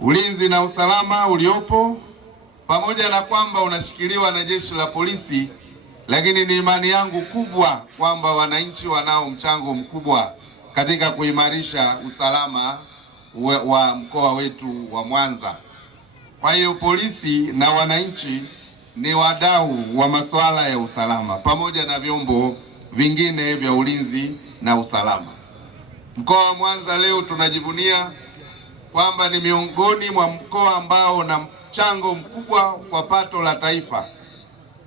ulinzi na usalama uliopo, pamoja na kwamba unashikiliwa na jeshi la polisi, lakini ni imani yangu kubwa kwamba wananchi wanao mchango mkubwa katika kuimarisha usalama wa mkoa wetu wa Mwanza. Kwa hiyo polisi na wananchi ni wadau wa masuala ya usalama pamoja na vyombo vingine vya ulinzi na usalama. Mkoa wa Mwanza leo tunajivunia kwamba ni miongoni mwa mkoa ambao una mchango mkubwa kwa pato la taifa,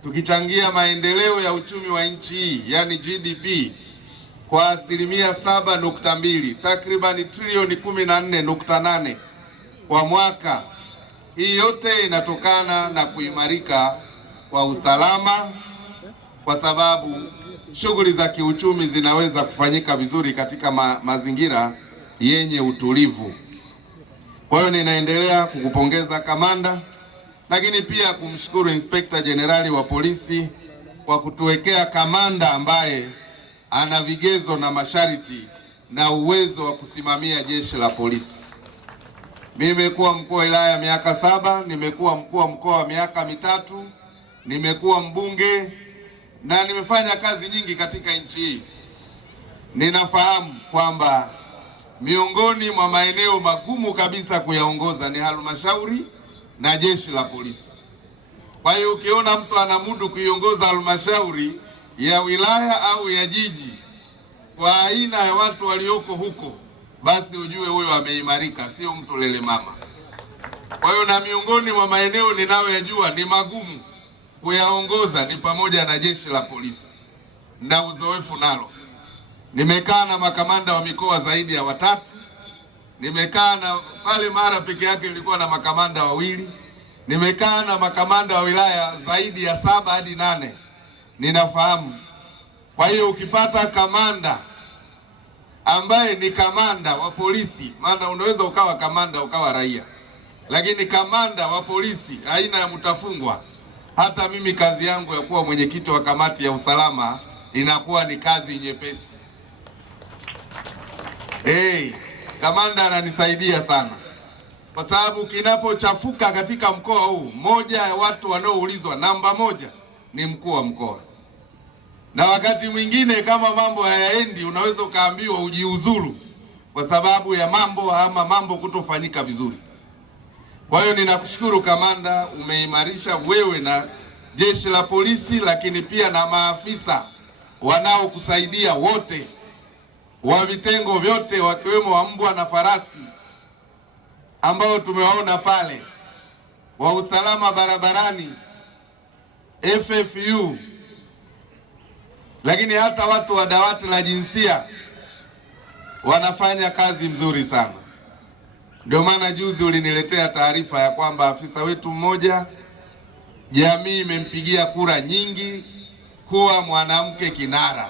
tukichangia maendeleo ya uchumi wa nchi hii, yani GDP, kwa asilimia 7.2, takriban trilioni 14.8 kwa mwaka. Hii yote inatokana na kuimarika kwa usalama, kwa sababu shughuli za kiuchumi zinaweza kufanyika vizuri katika mazingira yenye utulivu. Kwa hiyo ninaendelea kukupongeza kamanda, lakini pia kumshukuru Inspekta Jenerali wa polisi kwa kutuwekea kamanda ambaye ana vigezo na masharti na uwezo wa kusimamia jeshi la polisi. Mimi nimekuwa mkuu wa wilaya miaka 7, nimekuwa mkuu wa mkoa miaka 3, nimekuwa mbunge na nimefanya kazi nyingi katika nchi hii. Ninafahamu kwamba miongoni mwa maeneo magumu kabisa kuyaongoza ni halmashauri na jeshi la polisi. Kwa hiyo ukiona mtu anamudu kuiongoza halmashauri ya wilaya au ya jiji kwa aina ya watu walioko huko, basi ujue huyo ameimarika, sio mtu lele mama. Kwa hiyo na miongoni mwa maeneo ninayoyajua ni magumu kuyaongoza ni pamoja na jeshi la polisi, na uzoefu nalo. Nimekaa na makamanda wa mikoa zaidi ya 3, nimekaa na pale Mara peke yake nilikuwa na makamanda 2, nimekaa na makamanda wa wilaya zaidi ya 7 hadi 8. Ninafahamu. Kwa hiyo ukipata kamanda ambaye ni kamanda wa polisi, maana unaweza ukawa kamanda ukawa raia, lakini kamanda wa polisi aina ya mtafungwa, hata mimi kazi yangu ya kuwa mwenyekiti wa kamati ya usalama inakuwa ni kazi nyepesi. Kamanda ananisaidia sana, kwa sababu kinapochafuka katika mkoa huu, moja ya watu wanaoulizwa namba 1 ni mkuu wa mkoa. Na wakati mwingine kama mambo hayaendi, unaweza ukaambiwa ujiuzuru kwa sababu ya mambo kutofanyika vizuri. Kwa hiyo ninakushukuru kamanda, umeimarisha wewe na jeshi la polisi, lakini pia na maafisa wanaokusaidia wote wa vitengo vyote, wakiwemo wa mbwa na farasi ambao tumewaona pale, wa usalama barabarani, FFU, lakini hata watu wa dawati la jinsia wanafanya kazi mzuri sana. Ndio maana juzi uliniletea taarifa ya kwamba afisa wetu mmoja, jamii imempigia kura nyingi kuwa mwanamke kinara.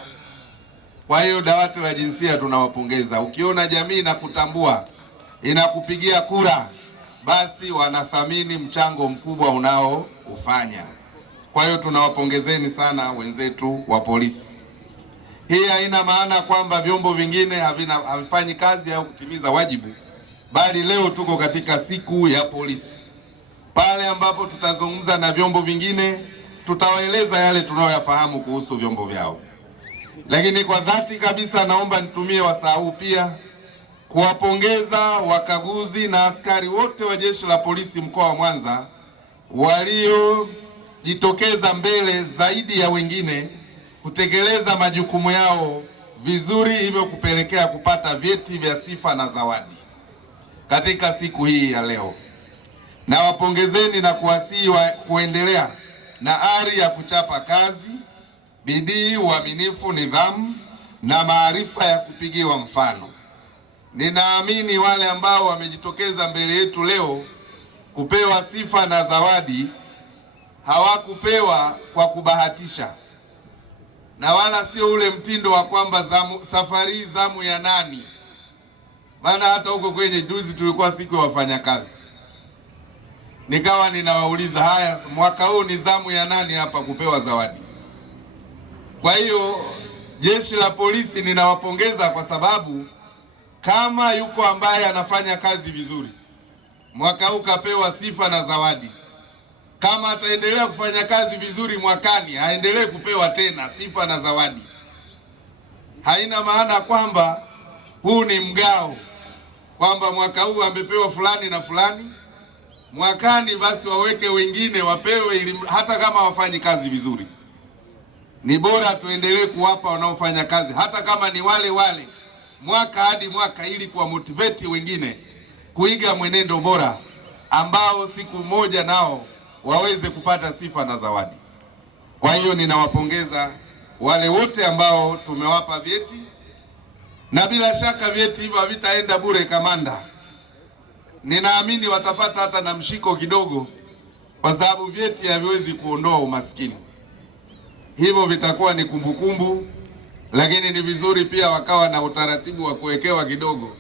Kwa hiyo dawati la jinsia tunawapongeza. Ukiona jamii inakutambua, inakupigia kura, basi wanathamini mchango mkubwa unaoufanya. Kwa hiyo tunawapongezeni sana wenzetu wa polisi. Hii haina maana kwamba vyombo vingine havifanyi kazi au kutimiza wajibu, bali leo tuko katika siku ya polisi. Pale ambapo tutazungumza na vyombo vingine, tutawaeleza yale tunayoyafahamu kuhusu vyombo vyao. Lakini kwa dhati kabisa naomba nitumie wasaa huu pia kuwapongeza wakaguzi na askari wote wa jeshi la polisi mkoa wa Mwanza waliojitokeza mbele zaidi ya wengine kutekeleza majukumu yao vizuri, hivyo kupelekea kupata vyeti vya sifa na zawadi katika siku hii ya leo. Na wapongezeni na kuwasihi kuendelea na ari ya kuchapa kazi, bidii, uaminifu, nidhamu na maarifa ya kupigiwa mfano. Ninaamini wale ambao wamejitokeza mbele yetu leo kupewa sifa na zawadi hawakupewa kwa kubahatisha, na wala sio ule mtindo wa kwamba safari zamu ya nani. Maana hata huko kwenye juzi tulikuwa siku ya wafanyakazi, nikawa ninawauliza, haya mwaka huu ni zamu ya nani hapa kupewa zawadi? Kwa hiyo jeshi la polisi ninawapongeza, kwa sababu kama yuko ambaye anafanya kazi vizuri, mwaka huu kapewa sifa na zawadi. Kama ataendelea kufanya kazi vizuri mwakani, aendelee kupewa tena sifa na zawadi. Haina maana kwamba huu ni mgao, kwamba mwaka huu amepewa fulani na fulani, mwakani basi waweke wengine wapewe, ili hata kama wafanyi kazi vizuri. Ni bora tuendelee kuwapa wanaofanya kazi hata kama ni wale wale mwaka hadi mwaka, ili kuwa motivate wengine kuiga mwenendo bora ambao siku moja nao waweze kupata sifa na zawadi. Kwa hiyo ninawapongeza wale wote ambao tumewapa vyeti, na bila shaka vyeti hivyo havitaenda bure kamanda. Ninaamini watapata hata na mshiko kidogo, kwa sababu vyeti haviwezi kuondoa umaskini. Hivyo vitakuwa ni kumbukumbu, lakini ni vizuri pia wakawa na utaratibu wa kuwekewa kidogo.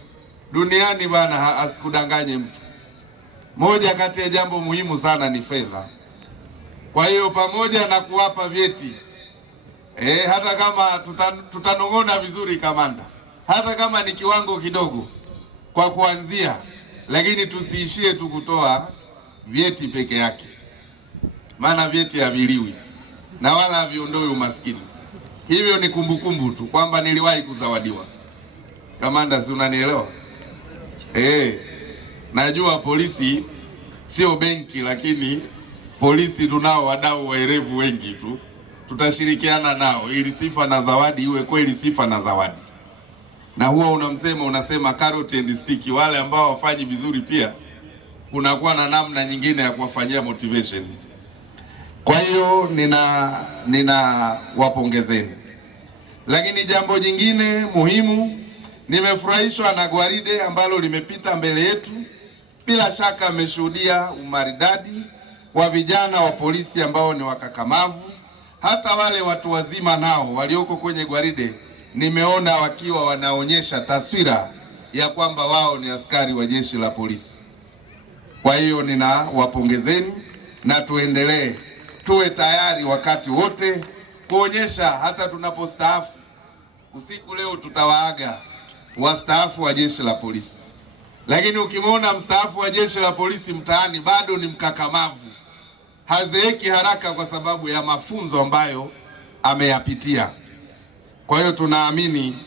Duniani bana, asikudanganye mtu. Moja kati ya jambo muhimu sana ni fedha. Kwa hiyo pamoja na kuwapa vyeti, hata kama tutanong'ona vizuri kamanda, hata kama ni kiwango kidogo kwa kuanzia, lakini tusiishie tu kutoa vyeti peke yake, maana vyeti haviliwi na wala haviondoi umaskini. Hivyo ni kumbukumbu tu kwamba niliwahi kuzawadiwa. Kamanda, si unanielewa? Najua polisi sio benki, lakini polisi tunao wadau waerevu wengi tu, tutashirikiana nao ili sifa na zawadi iwe kweli sifa na zawadi. Na huwa unasema carrot and stick, wale ambao wafanyi vizuri pia kunakuwa na namna nyingine ya kuwafanyia motivation. Kwa hiyo nina wapongezeni. Lakini jambo jingine muhimu, nimefurahishwa na gwaride ambalo limepita mbele yetu. Bila shaka mmeshuhudia umaridadi wa vijana wa polisi ambao ni wakakamavu. Hata wale watu wazima nao walioko kwenye gwaride nimeona wakiwa wanaonyesha taswira ya kwamba wao ni askari wa jeshi la polisi. Kwa hiyo ninawapongezeni na tuendelee, tuwe tayari wakati wote kuonyesha hata tunapostaafu. Usiku leo tutawaaga wastaafu wa jeshi la polisi, lakini ukimwona mstaafu wa jeshi la polisi mtaani bado ni mkakamavu, hazeeki haraka kwa sababu ya mafunzo ambayo ameyapitia. Kwa hiyo tunaamini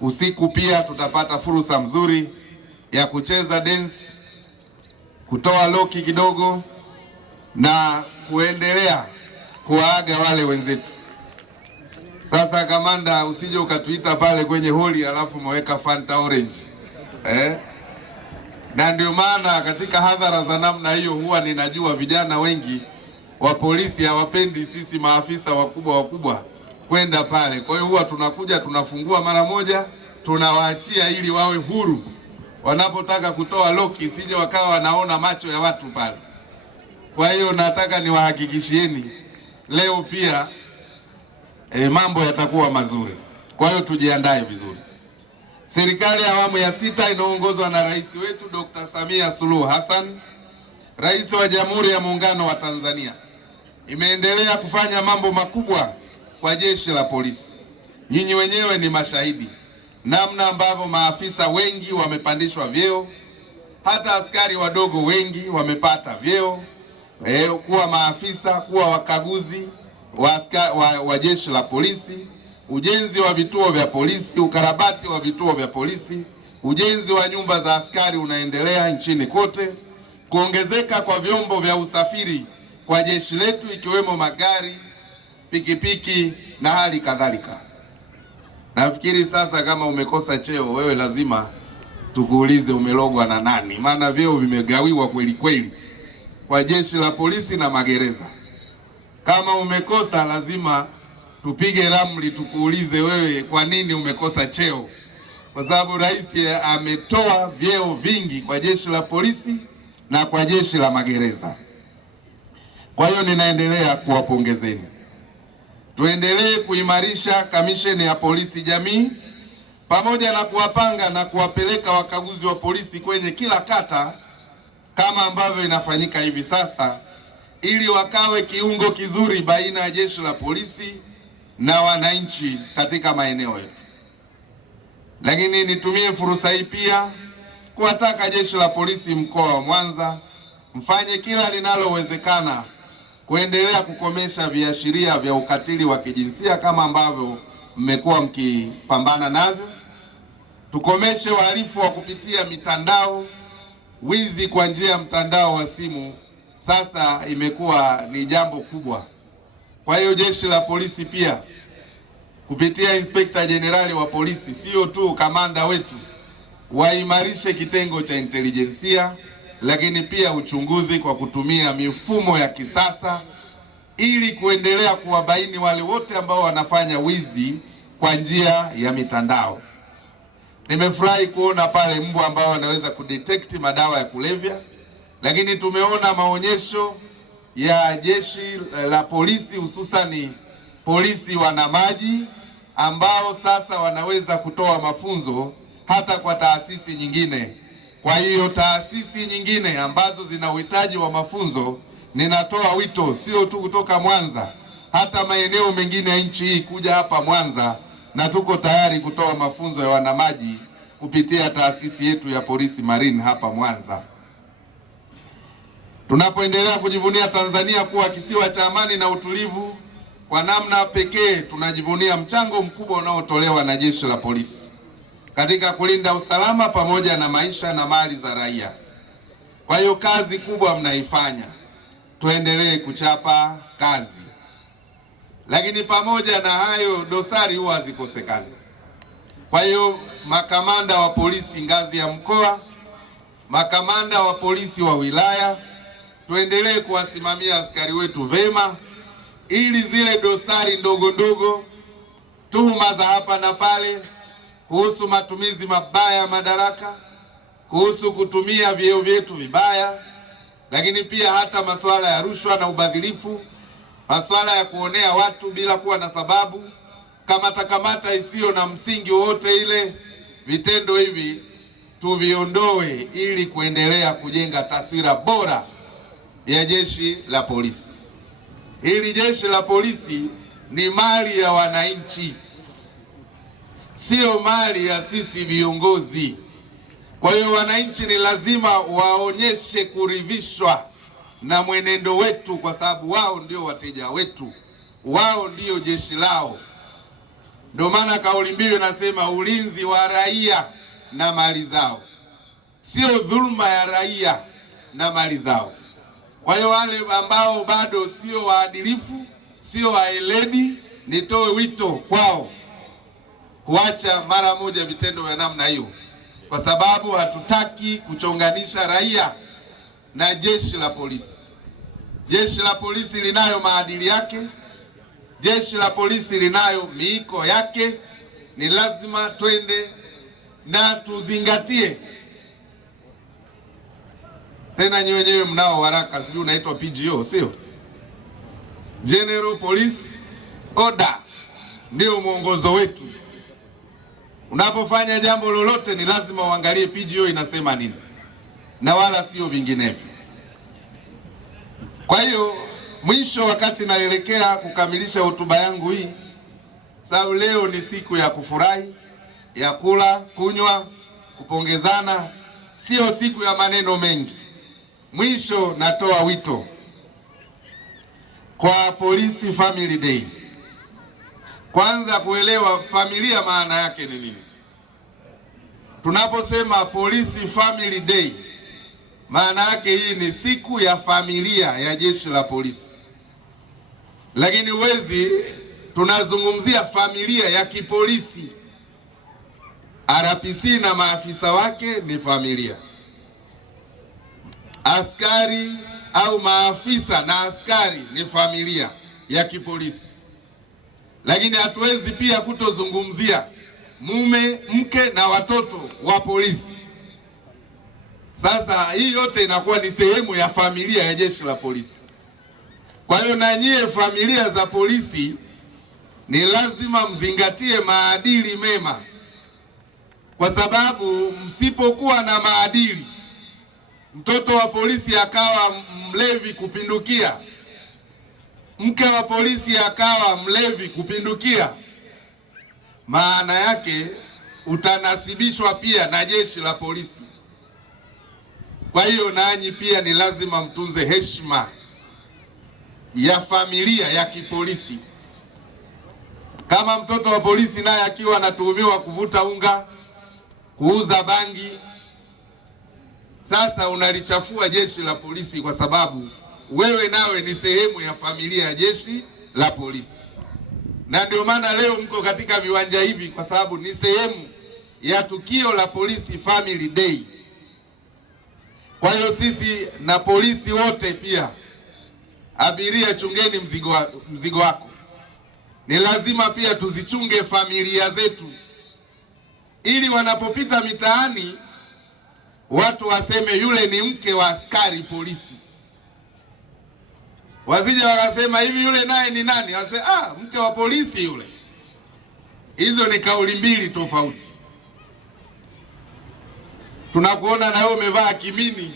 usiku pia tutapata fursa nzuri ya kucheza dance, kutoa loki kidogo na kuendelea kuwaaga wale wenzetu. Sasa kamanda, usije ukatuita pale kwenye holi alafu mweka Fanta orange. Na ndio maana katika hadhara za namna hiyo huwa ninajua vijana wengi wa polisi hawapendi sisi maafisa wakubwa kwenda pale. Kwa hiyo huwa tunakuja tunafungua mara moja, tunawaachia ili wawe huru wanapotaka kutoa loki, sije wakawa wanaona macho ya watu pale. Kwa hiyo nataka niwahakikishieni leo pia mambo yatakuwa mazuri. Kwa hiyo tujiandae vizuri. Serikali ya awamu ya 6 inaongozwa na rais wetu Dr. Samia Suluhu Hassan, Rais wa Jamhuri ya Muungano wa Tanzania, imeendelea kufanya mambo makubwa kwa jeshi la polisi. Nyinyi wenyewe ni mashahidi namna ambavyo maafisa wengi wamepandishwa vyeo, hata askari wadogo wengi wamepata vyeo, kuwa maafisa, kuwa wakaguzi wa jeshi la polisi, ujenzi wa vituo vya polisi, ukarabati wa vituo vya polisi, ujenzi wa nyumba za askari unaendelea nchini kote, kuongezeka kwa vyombo vya usafiri kwa jeshi letu ikiwemo magari, pikipiki na hali kadhalika. Nafikiri sasa kama umekosa cheo wewe lazima tukuulize umelogwa na nani, maana vyeo vimegawiwa kweli kweli kwa jeshi la polisi na magereza. Kama umekosa lazima tupige ramli tukuulize wewe kwa nini umekosa cheo, kwa sababu rais ametoa vyeo vingi kwa jeshi la polisi na kwa jeshi la magereza. Kwa hiyo ninaendelea kuwapongezeni. Tuendelee kuimarisha kamisheni ya polisi jamii pamoja na kuwapanga na kuwapeleka wakaguzi wa polisi kwenye kila kata kama ambavyo inafanyika hivi sasa, ili wakawe kiungo kizuri baina ya jeshi la polisi na wananchi katika maeneo yetu. Lakini nitumie fursa hii pia kuwataka Jeshi la Polisi mkoa wa Mwanza mfanye kila linalowezekana kuendelea kukomesha viashiria vya ukatili wa kijinsia kama ambavyo mmekuwa mkipambana navyo. Tukomeshe uhalifu wa kupitia mitandao. Wizi kwa njia ya mtandao wa simu sasa imekuwa ni jambo kubwa. Kwa hiyo Jeshi la Polisi pia kupitia Inspekta Jenerali wa Polisi, sio tu kamanda wetu, waimarishe kitengo cha intelijensia, lakini pia uchunguzi kwa kutumia mifumo ya kisasa ili kuendelea kuwabaini wale wote ambao wanafanya wizi kwa njia ya mitandao. Nimefurahi kuona pale mbwa ambao wanaweza kudetect madawa ya kulevya, lakini tumeona maonyesho ya Jeshi la Polisi, hususani polisi wanamaji ambao sasa wanaweza kutoa mafunzo hata kwa taasisi nyingine. Kwa hiyo taasisi nyingine ambazo zina uhitaji wa mafunzo, ninatoa wito sio tu kutoka Mwanza, hata maeneo mengine ya nchi hii kuja hapa Mwanza, na tuko tayari kutoa mafunzo ya wanamaji kupitia taasisi yetu ya Polisi Marine hapa Mwanza. Tunapoendelea kujivunia Tanzania kuwa kisiwa cha amani na utulivu, kwa namna pekee tunajivunia mchango mkubwa unaotolewa na Jeshi la Polisi katika kulinda usalama pamoja na maisha na mali za raia. Kwa hiyo kazi kubwa mnaifanya, tuendelee kuchapa kazi. Lakini pamoja na hayo, dosari huwa hazikosekani. Kwa hiyo makamanda wa polisi ngazi ya mkoa, makamanda wa polisi wa wilaya, tuendelee kuwasimamia askari wetu vema, ili zile dosari ndogo ndogo, tuhuma za hapa na pale kuhusu matumizi mabaya ya madaraka, kuhusu kutumia vyeo vyetu vibaya, lakini pia hata masuala ya rushwa na ubadhirifu, masuala ya kuonea watu bila kuwa na sababu, kamata isiyo na msingi wowote ile, vitendo hivi tuviondoe ili kuendelea kujenga taswira bora ya Jeshi la Polisi. Hili Jeshi la Polisi ni mali ya wananchi, sio mali ya sisi viongozi. Kwa hiyo wananchi ni lazima waonyeshe kuridhishwa na mwenendo wetu, kwa sababu wao ndio wateja wetu, wao ndio jeshi lao. Ndio maana kauli mbiu inasema ulinzi wa raia na mali zao, sio dhulma ya raia na mali zao. Kwa hiyo wale ambao bado sio waadilifu, sio waeledi, nitoe wito kwao kuacha mara moja vitendo vya namna hiyo, kwa sababu hatutaki kuchonganisha raia na Jeshi la Polisi. Jeshi la Polisi linayo maadili yake, Jeshi la Polisi linayo miiko yake. Ni lazima twende na tuzingatie. Tena nyewe wenyewe mnao waraka, sijui unaitwa PGO, sio? General Police Order ndio mwongozo wetu. Unapofanya jambo lolote ni lazima uangalie PGO inasema nini, na wala sio vinginevyo. Kwa hiyo mwisho, wakati naelekea kukamilisha hotuba yangu hii, sababu leo ni siku ya kufurahi, ya kula, kunywa, kupongezana, sio siku ya maneno mengi. Mwisho natoa wito kwa Police Family Day. Kwanza kuelewa familia maana yake ni nini. Tunaposema Police Family Day, maana yake hii ni siku ya familia ya Jeshi la Polisi. Lakini tunazungumzia familia ya kipolisi. RPC na maafisa wake ni familia. Askari au maafisa na askari ni familia ya kipolisi. Lakini hatuwezi pia kutozungumzia mume, mke na watoto wa polisi. Sasa hii yote inakuwa ni sehemu ya familia ya Jeshi la Polisi. Kwa hiyo na nyie familia za polisi ni lazima mzingatie maadili mema, kwa sababu msipokuwa na maadili, mtoto wa polisi akawa mlevi kupindukia, mke wa polisi akawa mlevi kupindukia, maana yake utanasibishwa pia na Jeshi la Polisi. Kwa hiyo nanyi pia ni lazima mtunze heshima ya familia ya kipolisi. Kama mtoto wa polisi naye akiwa anatuhumiwa kuvuta unga, kuuza bangi, sasa unalichafua jeshi la polisi, kwa sababu wewe nawe ni sehemu ya familia ya jeshi la polisi. Na ndio maana leo mko katika viwanja hivi, kwa sababu ni sehemu ya tukio la Polisi Family Day. Kwa hiyo sisi na polisi wote pia, abiria, chungeni mzigo wako. Ni lazima pia tuzichunge familia zetu, ili wanapopita mitaani watu waseme yule ni mke wa askari polisi. Wasije wakasema hivi yule naye ni nani? Wase mke wa polisi yule. Hizo ni kauli mbili tofauti. Tunakuona na wewe umevaa kimini,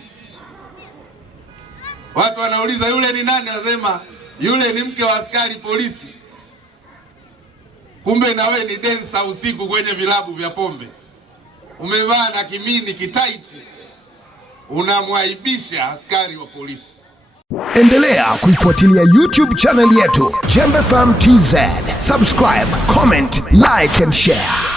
watu wanauliza yule ni nani? Wasema yule ni mke wa askari polisi. Kumbe na wewe ni densa usiku kwenye vilabu vya pombe, umevaa na kimini kitaiti, unamwaibisha askari wa polisi. Endelea kuifuatilia YouTube channel yetu Jembe FM TZ. Subscribe, comment, like and share.